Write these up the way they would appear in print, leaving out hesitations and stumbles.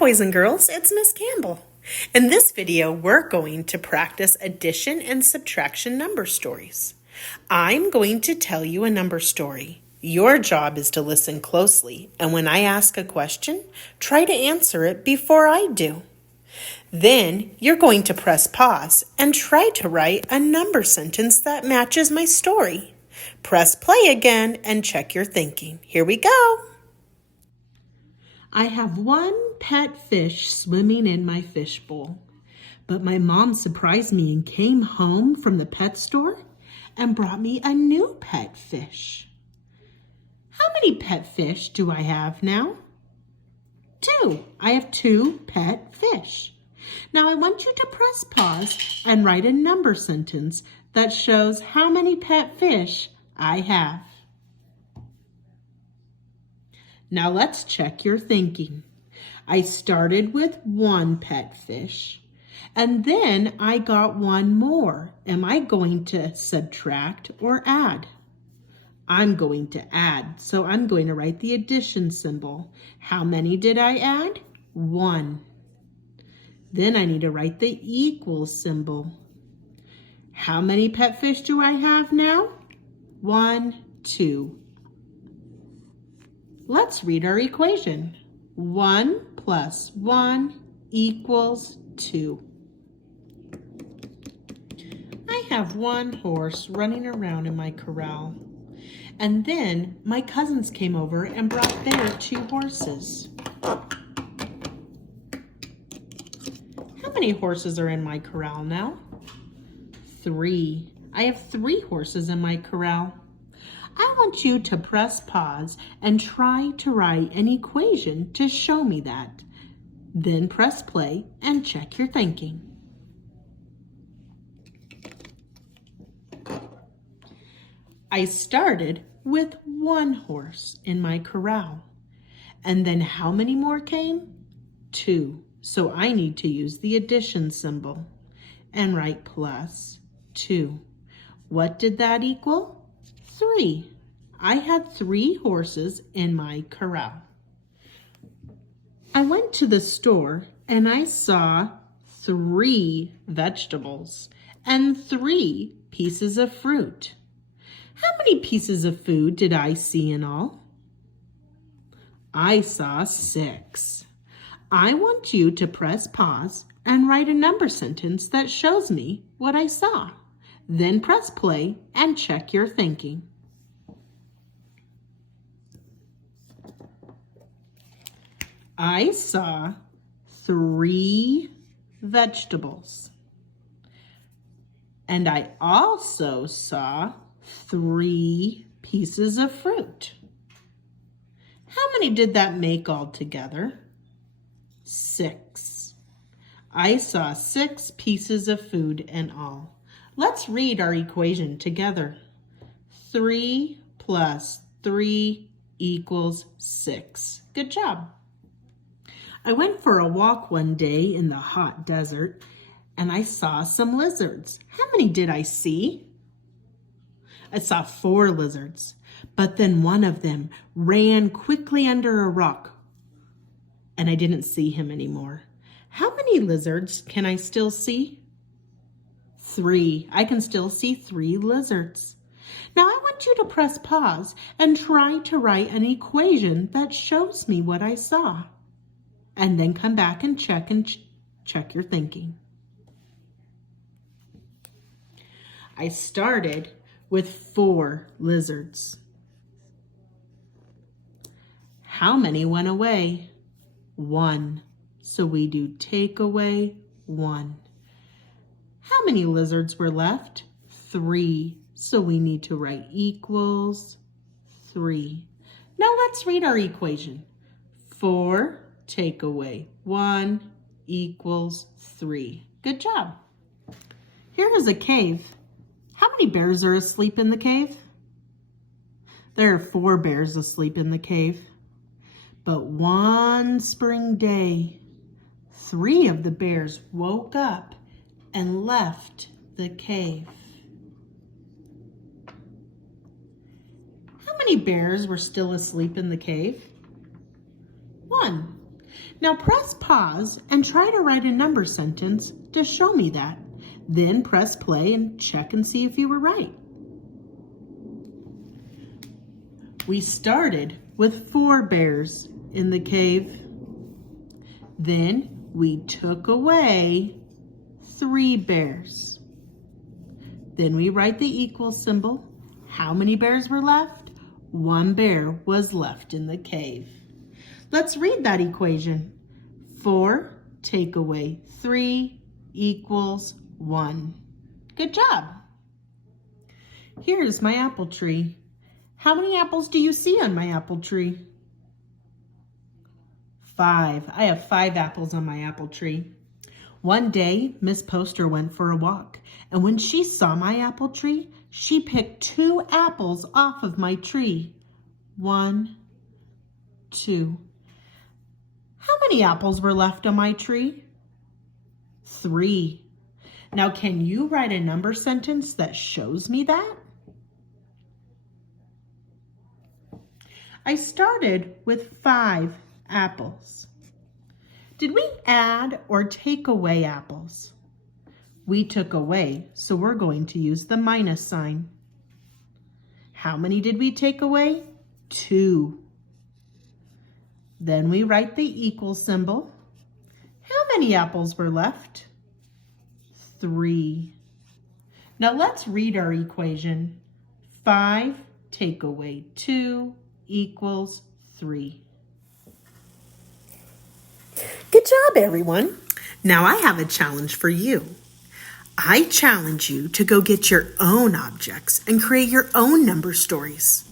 boys and girls, it's Miss Campbell. In this video, we're going to practice addition and subtraction number stories. I'm going to tell you a number story. Your job is to listen closely, and when I ask a question, try to answer it before I do. Then you're going to press pause and try to write a number sentence that matches my story. Press play again and check your thinking. Here we go. I have one pet fish swimming in my fish bowl, but my mom surprised me and came home from the pet store and brought me a new pet fish. How many pet fish do I have now? 2. I have 2 pet fish. Now I want you to press pause and write a number sentence that shows how many pet fish I have. Now let's check your thinking. I started with 1 pet fish, and then I got 1 more. Am I going to subtract or add? I'm going to add, so I'm going to write the addition symbol. How many did I add? 1. Then I need to write the equal symbol. How many pet fish do I have now? 1, 2. Let's read our equation. 1 plus 1 equals 2. I have 1 horse running around in my corral. And then my cousins came over and brought their 2 horses. How many horses are in my corral now? 3. I have 3 horses in my corral. I want you to press pause and try to write an equation to show me that. Then press play and check your thinking. I started with 1 horse in my corral. And then how many more came? 2. So I need to use the addition symbol and write plus 2. What did that equal? 3. I had 3 horses in my corral. I went to the store and I saw 3 vegetables and 3 pieces of fruit. How many pieces of food did I see in all? I saw 6. I want you to press pause and write a number sentence that shows me what I saw. Then press play and check your thinking. I saw 3 vegetables. And I also saw 3 pieces of fruit. How many did that make altogether? 6. I saw 6 pieces of food in all. Let's read our equation together. 3 plus 3 equals 6. Good job. I went for a walk one day in the hot desert and I saw some lizards. How many did I see? I saw 4 lizards, but then one of them ran quickly under a rock and I didn't see him anymore. How many lizards can I still see? 3. I can still see 3 lizards. Now I want you to press pause and try to write an equation that shows me what I saw. And then come back and check your thinking. I started with 4 lizards. How many went away? 1. So we do take away 1. How many lizards were left? 3. So we need to write equals 3. Now let's read our equation. 4 take away 1 equals 3. Good job. Here is a cave. How many bears are asleep in the cave? There are 4 bears asleep in the cave. But one spring day, 3 of the bears woke up and left the cave. How many bears were still asleep in the cave? 1. Now press pause and try to write a number sentence to show me that. Then press play and check and see if you were right. We started with 4 bears in the cave. Then we took away 3 bears. Then we write the equal symbol. How many bears were left? 1 bear was left in the cave. Let's read that equation. 4 take away 3 equals 1. Good job. Here's my apple tree. How many apples do you see on my apple tree? 5. I have 5 apples on my apple tree. One day, Miss Poster went for a walk, and when she saw my apple tree, she picked 2 apples off of my tree. 1, 2. How many apples were left on my tree? 3. Now, can you write a number sentence that shows me that? I started with 5 apples. Did we add or take away apples? We took away, so we're going to use the minus sign. How many did we take away? 2. Then we write the equal symbol. How many apples were left? 3. Now let's read our equation. 5 take away 2 equals 3. Good job, everyone. Now I have a challenge for you. I challenge you to go get your own objects and create your own number stories.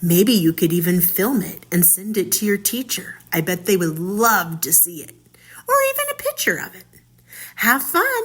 Maybe you could even film it and send it to your teacher. I bet they would love to see it, or even a picture of it. Have fun.